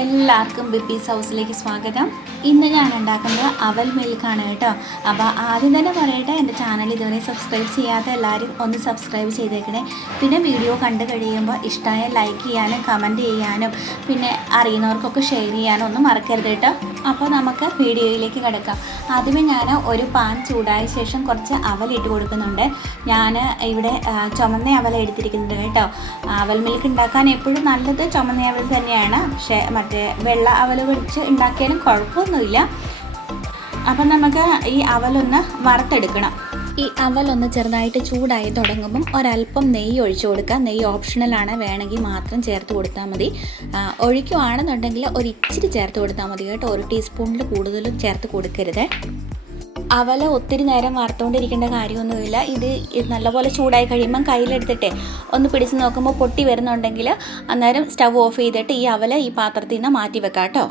എല്ലാവർക്കും ബിപ്പീസ് ഹൗസിലേക്ക് സ്വാഗതം. ഇന്ന് ഞാൻ ഉണ്ടാക്കുന്നത് അവൽ മിൽക്കാണ് കേട്ടോ. അപ്പോൾ ആദ്യം തന്നെ പറയട്ടെ എന്റെ ചാനൽ ഇതുവരെ സബ്സ്ക്രൈബ് ചെയ്യാത്ത എല്ലാവരും ഒന്ന് സബ്സ്ക്രൈബ് ചെയ്തേക്കണേ. പിന്നെ വീഡിയോ കണ്ടു കഴിയുമ്പോൾ ഇഷ്ടമായ ലൈക്ക് ചെയ്യാനും കമന്റ് ചെയ്യാനും പിന്നെ അറിയുന്നവർക്കൊക്കെ ഷെയർ ചെയ്യാനും ഒന്നും മറക്കരുത് കേട്ടോ. അപ്പോൾ നമുക്ക് വീഡിയോയിലേക്ക് കിടക്കാം. ആദ്യമേ ഞാൻ ഒരു പാൻ ചൂടായ ശേഷം കുറച്ച് അവൽ ഇട്ട് കൊടുക്കുന്നുണ്ട്. ഞാൻ ഇവിടെ ചുമന്ന അവൽ എടുത്തിരിക്കുന്നുണ്ട് കേട്ടോ. അവൽ മിൽക്ക് ഉണ്ടാക്കാൻ എപ്പോഴും നല്ലത് ചുമന്ന അവൽ തന്നെയാണ്. പക്ഷേ മറ്റേ വെള്ള അവൽ വെച്ച് ഉണ്ടാക്കിയാലും കുഴപ്പമൊന്നുമില്ല അപ്പം നമുക്ക് ഈ അവലൊന്ന് വറുത്തെടുക്കണം. ഈ അവലൊന്ന് ചെറുതായിട്ട് ചൂടായി തുടങ്ങുമ്പം ഒരല്പം നെയ്യ് ഒഴിച്ചു കൊടുക്കുക. നെയ്യ് ഓപ്ഷണലാണ് വേണമെങ്കിൽ മാത്രം ചേർത്ത് കൊടുത്താൽ മതി. ഒഴിക്കുവാണെന്നുണ്ടെങ്കിൽ ഒരു ഇച്ചിരി ചേർത്ത് കൊടുത്താൽ മതി കേട്ടോ. ഒരു ടീസ്പൂണിൽ കൂടുതലും ചേർത്ത് കൊടുക്കരുത്. അവല ഒത്തിരി നേരം വറുത്തുകൊണ്ടിരിക്കേണ്ട കാര്യമൊന്നുമില്ല. ഇത് ഇത് നല്ലപോലെ ചൂടായി കഴിയുമ്പം കയ്യിലെടുത്തിട്ട് ഒന്ന് പിടിച്ച് നോക്കുമ്പോൾ പൊട്ടി വരുന്നുണ്ടെങ്കിൽ അന്നേരം സ്റ്റവ് ഓഫ് ചെയ്തിട്ട് ഈ അവല ഈ പാത്രത്തിൽ നിന്ന് മാറ്റി വെക്കാം കേട്ടോ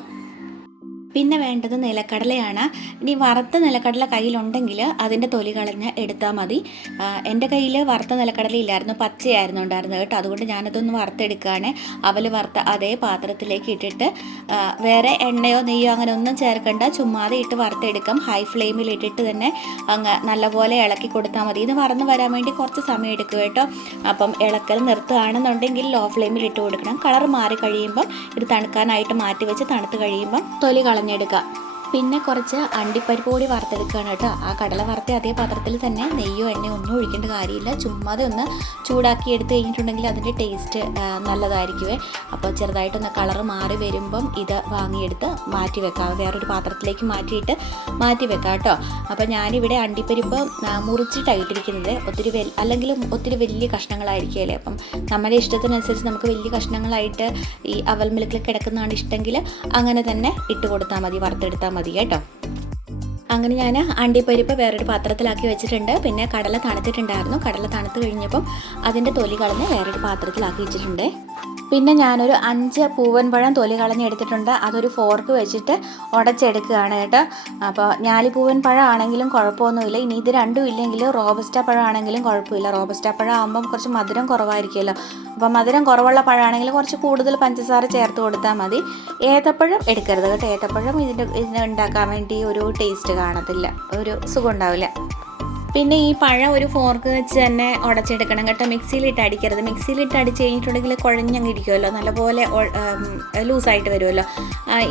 പിന്നെ വേണ്ടത് നിലക്കടലയാണ്. ഇനി വറുത്ത നിലക്കടല കയ്യിലുണ്ടെങ്കിൽ അതിന്റെ തൊലി കളഞ്ഞ് എടുത്താൽ മതി. എന്റെ കയ്യിൽ വറുത്ത നിലക്കടല ഇല്ലായിരുന്നു. പച്ചയായിരുന്നു ഉണ്ടായിരുന്നത് കേട്ടോ. അതുകൊണ്ട് ഞാനതൊന്ന് വറുത്തെടുക്കുകയാണ്. അവൽ വറുത്ത അതേ പാത്രത്തിലേക്ക് ഇട്ടിട്ട് വേറെ എണ്ണയോ നെയ്യോ അങ്ങനെ ഒന്നും ചേർക്കണ്ട. ചുമ്മാതെ ഇട്ട് വറുത്തെടുക്കാം. ഹൈ ഫ്ലെയിമിൽ ഇട്ടിട്ട് തന്നെ അങ്ങ് നല്ലപോലെ ഇളക്കി കൊടുത്താൽ മതി. ഇത് വറന്ന് വരാൻ വേണ്ടി കുറച്ച് സമയം എടുക്കും കേട്ടോ. അപ്പം ഇളക്കൽ നിർത്തുകയാണെന്നുണ്ടെങ്കിൽ ലോ ഫ്ലെയിമിൽ ഇട്ട് കൊടുക്കണം. കളർ മാറി കഴിയുമ്പം ഇത് തണുക്കാനായിട്ട് മാറ്റി വെച്ച് തണുത്ത് കഴിയുമ്പം തൊലി കളഞ്ഞെടുക്കുക പിന്നെ കുറച്ച് അണ്ടിപ്പരിപ്പ് കൂടി വറുത്തെടുക്കുകയാണ് കേട്ടോ. ആ കടല വറുത്ത അതേ പാത്രത്തിൽ തന്നെ നെയ്യോ എണ്ണയോ ഒന്നും ഒഴിക്കേണ്ട കാര്യമില്ല. ചുമ്മാതെ ഒന്ന് ചൂടാക്കി എടുത്തു കഴിഞ്ഞിട്ടുണ്ടെങ്കിൽ അതിന്റെ ടേസ്റ്റ് നല്ലതായിരിക്കുമേ അപ്പോൾ ചെറുതായിട്ടൊന്ന് കളറ് മാറി വരുമ്പം ഇത് വാങ്ങിയെടുത്ത് മാറ്റി വെക്കാം. വേറൊരു പാത്രത്തിലേക്ക് മാറ്റിയിട്ട് മാറ്റി വെക്കാം കേട്ടോ. അപ്പോൾ ഞാനിവിടെ അണ്ടിപ്പരിപ്പ് മുറിച്ചിട്ടായിട്ടിരിക്കുന്നത്. ഒത്തിരി വെ അല്ലെങ്കിൽ ഒത്തിരി വലിയ കഷ്ണങ്ങളായിരിക്കുമല്ലേ. അപ്പം നമ്മുടെ ഇഷ്ടത്തിനനുസരിച്ച് നമുക്ക് വലിയ കഷ്ണങ്ങളായിട്ട് ഈ അവൽ മിൽക്കിൽ കിടക്കുന്നതാണ് ഇഷ്ടമെങ്കിൽ അങ്ങനെ തന്നെ ഇട്ട് കൊടുത്താൽ മതി വറുത്തെടുത്താൽ മതി കേട്ടോ. അങ്ങനെ ഞാൻ അണ്ടിപ്പരിപ്പ് വേറൊരു പാത്രത്തിലാക്കി വെച്ചിട്ടുണ്ട്. പിന്നെ കടല തണുത്തിട്ടുണ്ടായിരുന്നു. കടല തണുത്ത് കഴിഞ്ഞപ്പം അതിന്റെ തൊലി കളഞ്ഞ് വേറൊരു പാത്രത്തിലാക്കി വെച്ചിട്ടുണ്ട്. പിന്നെ ഞാനൊരു അഞ്ച് പൂവൻ പഴം തൊലി കളഞ്ഞെടുത്തിട്ടുണ്ട്. അതൊരു ഫോർക്ക് വെച്ചിട്ട് ഉടച്ചെടുക്കുകയാണ് കേട്ടോ. അപ്പോൾ ഞാലിപ്പൂവൻ പഴം ആണെങ്കിലും കുഴപ്പമൊന്നുമില്ല. ഇനി ഇത് രണ്ടും ഇല്ലെങ്കിൽ റോബസ്റ്റ പഴം ആണെങ്കിലും കുഴപ്പമില്ല. റോബസ്റ്റ പഴം ആകുമ്പം കുറച്ച് മധുരം കുറവായിരിക്കുമല്ലോ. അപ്പോൾ മധുരം കുറവുള്ള പഴമാണെങ്കിൽ കുറച്ച് കൂടുതൽ പഞ്ചസാര ചേർത്ത് കൊടുത്താൽ മതി. ഏത്തപ്പഴം എടുക്കരുത് കേട്ടോ. ഏത്തപ്പഴം ഇതിന്റെ ഇതിന് ഉണ്ടാക്കാൻ വേണ്ടി ഒരു ടേസ്റ്റ് കാണത്തില്ല. ഒരു സുഖം ഉണ്ടാവില്ല. പിന്നെ ഈ പഴം ഒരു ഫോർക്ക് വെച്ച് തന്നെ ഉടച്ചെടുക്കണം കേട്ടോ. മിക്സിയിലിട്ട് അടിക്കരുത്. മിക്സിയിലിട്ട് അടിച്ച് കഴിഞ്ഞിട്ടുണ്ടെങ്കിൽ കുഴഞ്ഞങ്ങ് ഇരിക്കുമല്ലോ നല്ലപോലെ ലൂസായിട്ട് വരുമല്ലോ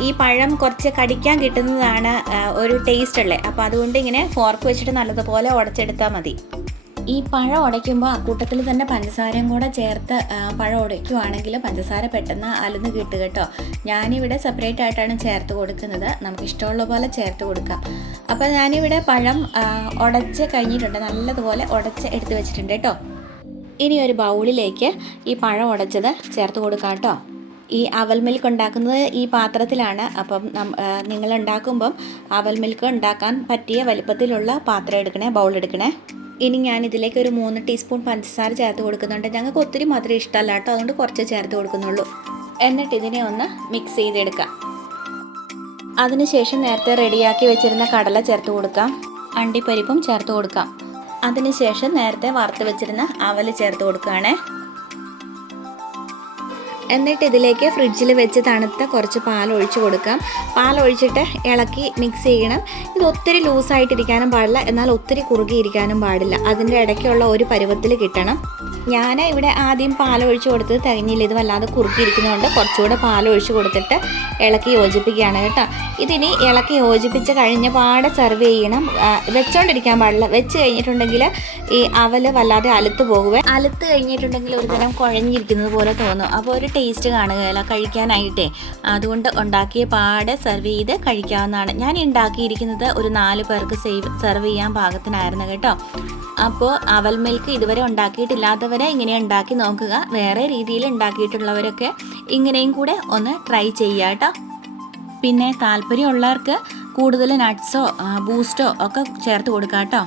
ഈ പഴം കുറച്ച് കടിക്കാൻ കിട്ടുന്നതാണ് ഒരു ടേസ്റ്റ് ഉള്ളത് അപ്പോൾ അതുകൊണ്ട് ഇങ്ങനെ ഫോർക്ക് വെച്ചിട്ട് നല്ലതുപോലെ ഉടച്ചെടുത്താൽ മതി. ഈ പഴം ഉടയ്ക്കുമ്പോൾ അക്കൂട്ടത്തിൽ തന്നെ പഞ്ചസാരയും കൂടെ ചേർത്ത് പഴം ഉടയ്ക്കുവാണെങ്കിൽ പഞ്ചസാര പെട്ടെന്ന് അലന്ന് കിട്ടും കേട്ടോ. ഞാനിവിടെ സെപ്പറേറ്റ് ആയിട്ടാണ് ചേർത്ത് കൊടുക്കുന്നത്. നമുക്ക് ഇഷ്ടമുള്ള പോലെ ചേർത്ത് കൊടുക്കാം. അപ്പോൾ ഞാനിവിടെ പഴം ഉടച്ച് കഴിഞ്ഞിട്ടുണ്ട്. നല്ലതുപോലെ ഉടച്ച് എടുത്ത് വെച്ചിട്ടുണ്ട് കേട്ടോ. ഇനി ഒരു ബൗളിലേക്ക് ഈ പഴം ഉടച്ചത് ചേർത്ത് കൊടുക്കാം കേട്ടോ. ഈ അവൽ മിൽക്ക് ഉണ്ടാക്കുന്നത് ഈ പാത്രത്തിലാണ്. അപ്പം നിങ്ങൾ ഉണ്ടാക്കുമ്പം അവൽ മിൽക്ക് ഉണ്ടാക്കാൻ പറ്റിയ വലിപ്പത്തിലുള്ള പാത്രം എടുക്കണേ ബൗൾ എടുക്കണേ. ഇനി ഞാൻ ഇതിലേക്ക് ഒരു മൂന്ന് ടീസ്പൂൺ പഞ്ചസാര ചേർത്ത് കൊടുക്കുന്നുണ്ട്. ഞങ്ങൾക്ക് ഒത്തിരി മധുരം ഇഷ്ടമല്ല കേട്ടോ. അതുകൊണ്ട് കുറച്ച് ചേർത്ത് കൊടുക്കുന്നുള്ളൂ. എന്നിട്ട് ഇതിനെ ഒന്ന് മിക്സ് ചെയ്തെടുക്കാം. അതിനുശേഷം നേരത്തെ റെഡിയാക്കി വെച്ചിരുന്ന കടല ചേർത്ത് കൊടുക്കാം. അണ്ടിപ്പരിപ്പും ചേർത്ത് കൊടുക്കാം. അതിനുശേഷം നേരത്തെ വറുത്ത് വെച്ചിരുന്ന അവൽ ചേർത്ത് കൊടുക്കുകയാണേ. എന്നിട്ട് ഇതിലേക്ക് ഫ്രിഡ്ജിൽ വെച്ച് തണുത്ത കുറച്ച് പാൽ ഒഴിച്ച് കൊടുക്കാം. പാൽ ഒഴിച്ചിട്ട് ഇളക്കി മിക്സ് ചെയ്യണം. ഇത് ഒത്തിരി ലൂസായിട്ടിരിക്കാനും പാടില്ല. എന്നാൽ ഒത്തിരി കുറുകിയിരിക്കാനും പാടില്ല. അതിന്റെ ഇടയ്ക്കുള്ള ഒരു പരുവത്തിൽ കിട്ടണം. ഞാൻ ഇവിടെ ആദ്യം പാൽ ഒഴിച്ച് കൊടുത്തത് തികഞ്ഞില്ല. ഇത് വല്ലാതെ കുറുക്കിയിരിക്കുന്നതുകൊണ്ട് കുറച്ചുകൂടെ പാൽ ഒഴിച്ച് കൊടുത്തിട്ട് ഇളക്കി യോജിപ്പിക്കുകയാണ് കേട്ടോ. ഇതിനി ഇളക്കി യോജിപ്പിച്ച് കഴിഞ്ഞ പാടെ സെർവ് ചെയ്യണം വെച്ചോണ്ടിരിക്കാൻ പാടില്ല. വെച്ച് കഴിഞ്ഞിട്ടുണ്ടെങ്കിൽ ഈ അവൽ വല്ലാതെ അലുത്ത് പോകുവേ. അലുത്ത് കഴിഞ്ഞിട്ടുണ്ടെങ്കിൽ ഒരു തരം കുഴഞ്ഞിരിക്കുന്നത് പോലെ തോന്നും. അപ്പോൾ ഒരു ടേസ്റ്റ് കാണുകയില്ല കഴിക്കാനായിട്ടേ. അതുകൊണ്ട് ഉണ്ടാക്കിയ പാടെ സെർവ് ചെയ്ത് കഴിക്കാവുന്നതാണ്. ഞാൻ ഉണ്ടാക്കിയിരിക്കുന്നത് ഒരു നാല് പേർക്ക് സേവ് സെർവ് ചെയ്യാൻ പാകത്തിനായിരുന്നു കേട്ടോ. അപ്പോൾ അവൽ മിൽക്ക് ഇതുവരെ ഉണ്ടാക്കിയിട്ടില്ലാത്തവരെ ഇങ്ങനെ ഉണ്ടാക്കി നോക്കുക. വേറെ രീതിയിൽ ഉണ്ടാക്കിയിട്ടുള്ളവരൊക്കെ ഇങ്ങനെയും കൂടെ ഒന്ന് ട്രൈ ചെയ്യുക കേട്ടോ. പിന്നെ താല്പര്യമുള്ളവർക്ക് കൂടുതൽ നട്ട്സോ ബൂസ്റ്റോ ഒക്കെ ചേർത്ത് കൊടുക്കാം കേട്ടോ.